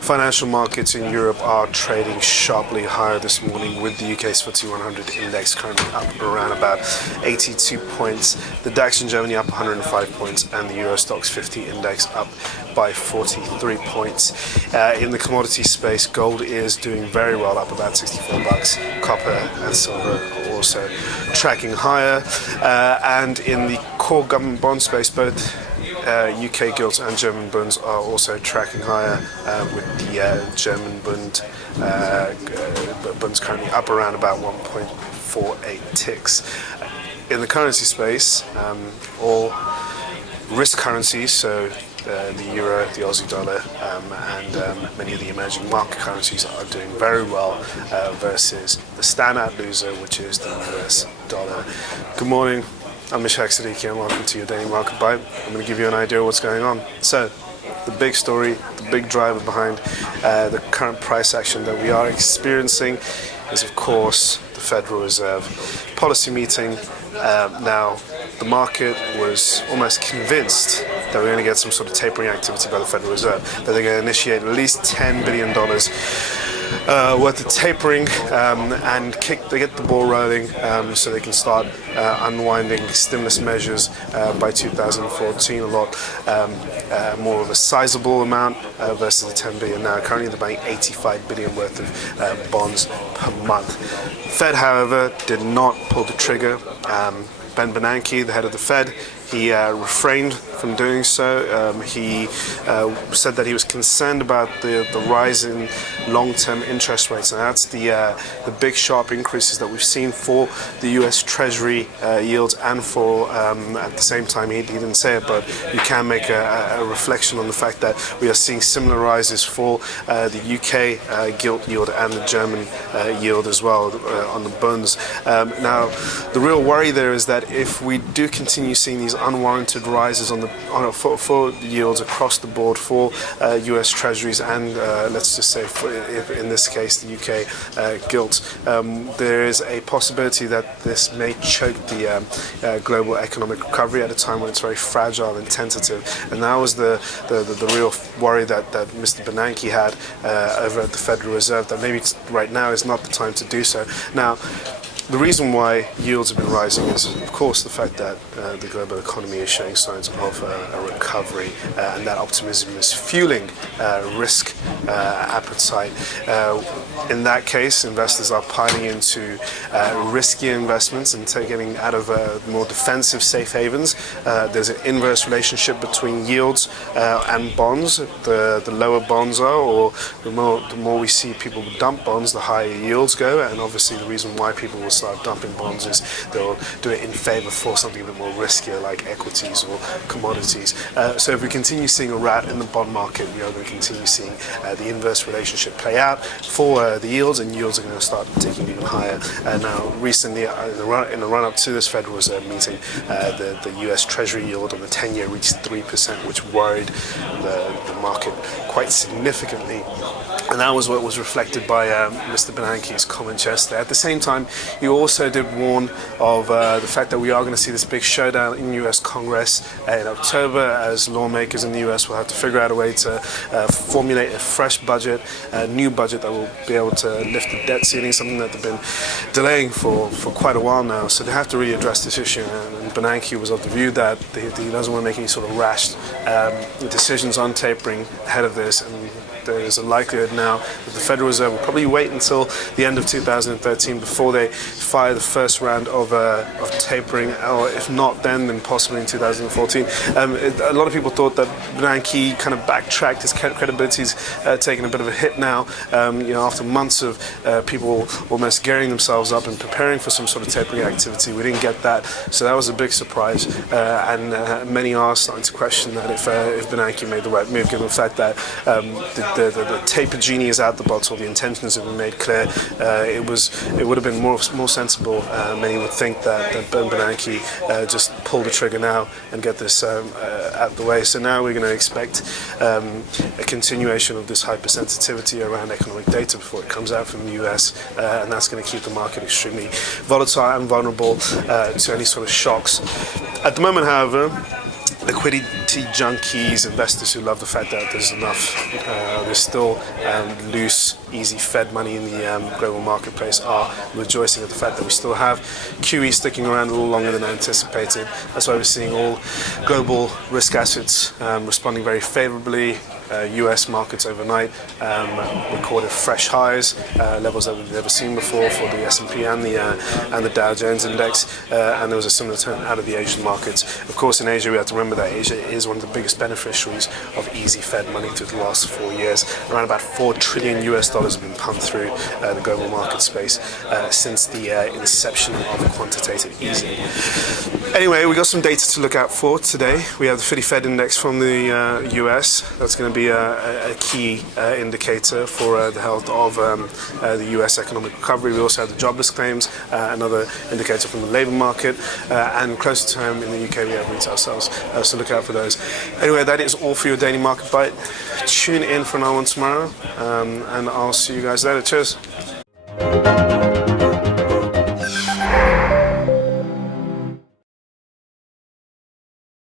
Financial markets in Europe are trading sharply higher this morning, with the UK's FTSE 100 index currently up around about 82 points, the DAX in Germany up 105 points, and the Euro Stoxx 50 index up by 43 points. In the commodity space, gold is doing very well, up about 64 bucks. Copper and silver are also tracking higher, and in the core government bond space, both UK gilts and German bunds are also tracking higher, with the German bunds currently up around about 1.48 ticks. In the currency space, all risk currencies, so the euro, the Aussie dollar, and many of the emerging market currencies are doing very well versus the standout loser, which is the US dollar. Good morning. I'm Ishaq, Siddiqi, and welcome to your daily market bite. I'm going to give you an idea of what's going on. So, the big story, the big driver behind the current price action that we are experiencing is, of course, the Federal Reserve policy meeting. Now, the market was almost convinced that we're going to get some sort of tapering activity by the Federal Reserve, that they're going to initiate at least $10 billion worth of tapering, and they get the ball rolling, so they can start unwinding stimulus measures by 2014. A lot more of a sizable amount versus the 10 billion now. Currently they're buying 85 billion worth of bonds per month. Fed, however, did not pull the trigger. Ben Bernanke, the head of the Fed, he refrained from doing so. He said that he was concerned about the rise in long-term interest rates, and that's the big sharp increases that we've seen for the U.S. Treasury yields, and for at the same time, he didn't say it, but you can make a reflection on the fact that we are seeing similar rises for the UK gilt yield and the German yield as well on the bonds. Now, the real worry there is that if we do continue seeing these unwarranted rises for yields across the board for US Treasuries and let's just say in this case the UK gilt, there is a possibility that this may choke the global economic recovery at a time when it's very fragile and tentative. And that was the real worry that Mr. Bernanke had over at the Federal Reserve, that maybe right now is not the time to do so. Now, the reason why yields have been rising is, of course, the fact that the global economy is showing signs of a recovery, and that optimism is fueling risk appetite. In that case, investors are piling into risky investments and getting out of more defensive safe havens. There's an inverse relationship between yields and bonds. The lower bonds are, or the more we see people dump bonds, the higher yields go. And obviously, the reason why people will start dumping bonds is they'll do it in favor for something a bit more riskier, like equities or commodities. So if we continue seeing a rat in the bond market, we are going to continue seeing the inverse relationship play out for the yields, and yields are going to start ticking even higher. Now, recently, in the run-up to this Federal Reserve meeting, the US Treasury yield on the 10-year reached 3%, which worried the market quite significantly. And that was what was reflected by Mr. Bernanke's comments yesterday. At the same time, he also did warn of the fact that we are going to see this big showdown in US Congress in October, as lawmakers in the US will have to figure out a way to formulate a fresh budget, a new budget that will be able to lift the debt ceiling, something that they've been delaying for quite a while now. So they have to really address this issue. And Bernanke was of the view that he doesn't want to make any sort of rash decisions on tapering ahead of this. And there is a likelihood now that the Federal Reserve will probably wait until the end of 2013 before they fire the first round of tapering, or if not then possibly in 2014. A lot of people thought that Bernanke kind of backtracked. His credibility's taken a bit of a hit now, after months of people almost gearing themselves up and preparing for some sort of tapering activity. We didn't get that, so that was a big surprise, and many are starting to question that if Bernanke made the right move, given the fact that the the taper genie is out the bottle. The intentions have been made clear. It would have been more sensible. Many would think that Ben Bernanke just pull the trigger now and get this out the way. So now we're going to expect a continuation of this hypersensitivity around economic data before it comes out from the US, and that's going to keep the market extremely volatile and vulnerable to any sort of shocks. At the moment, however, liquidity junkies, investors who love the fact that there's enough, there's still loose, easy Fed money in the global marketplace, are rejoicing at the fact that we still have QE sticking around a little longer than anticipated. That's why we're seeing all global risk assets responding very favorably. US markets overnight recorded fresh highs, levels that we've never seen before for the S&P and the Dow Jones index, and there was a similar turn out of the Asian markets. Of course, in Asia, we have to remember that Asia is one of the biggest beneficiaries of easy Fed money through the last 4 years. Around about $4 trillion have been pumped through the global market space since the inception of quantitative easing. Anyway, we got some data to look out for today. We have the 50 Fed index from the US. That's going to be a key indicator for the health of the US economic recovery. We also have the jobless claims, another indicator from the labour market, and closer to home in the UK we have retail sales, so look out for those. Anyway, that is all for your daily market bite. Tune in for another one tomorrow, and I'll see you guys later. Cheers.